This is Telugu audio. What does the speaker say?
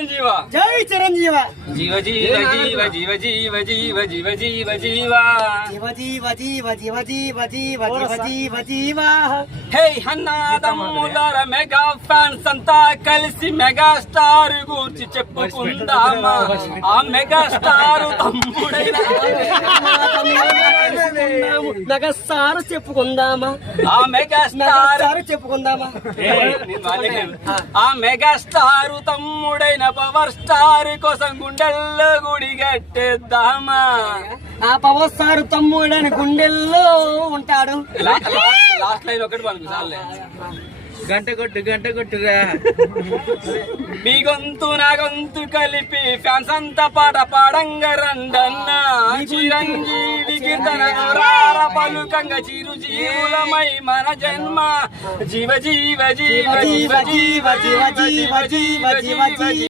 చిరంజీవ జై చిరంజీవ జీవ జీవ జీవ జీవ జీవ జీవ జీవ జీవ జీవ జీవ జీవ జీవ జీవ జీవ జీవ జీవ జీవ హే అన్నా తమ్ములార మెగా ఫ్యాన్స్ అంతా కలిసి మెగా స్టార్ గురించి చెప్పుకుందామా ఆ మెగా స్టార్ తమ్ముడైన మెగాస్టార్ చెప్పుకుందామా ఆ మెగా స్టార్ చెప్పుకుందామా ఆ మెగా స్టార్ తమ్ముడైన పవర్ స్టార్ కోసం గుండెల్లో గుడి కట్టేద్దామా ఆ పవర్ స్టార్ తమ్ముడని గుండెల్లో ఉంటాడు. లాస్ట్ లైన్ ఒకటి పలుకు చాలే. గంట కొట్టురా మీ గొంతు నా గొంతు కలిపి ఫ్యాన్స్ అంతా పాట పాడంగా రండన్న చిరంజీవి కీర్తన పలుకంగా చిరు జీవులమై మన జన్మ జీవ జీవ జీవ జీవ జీవ జీవ జీవ జీవ జీవ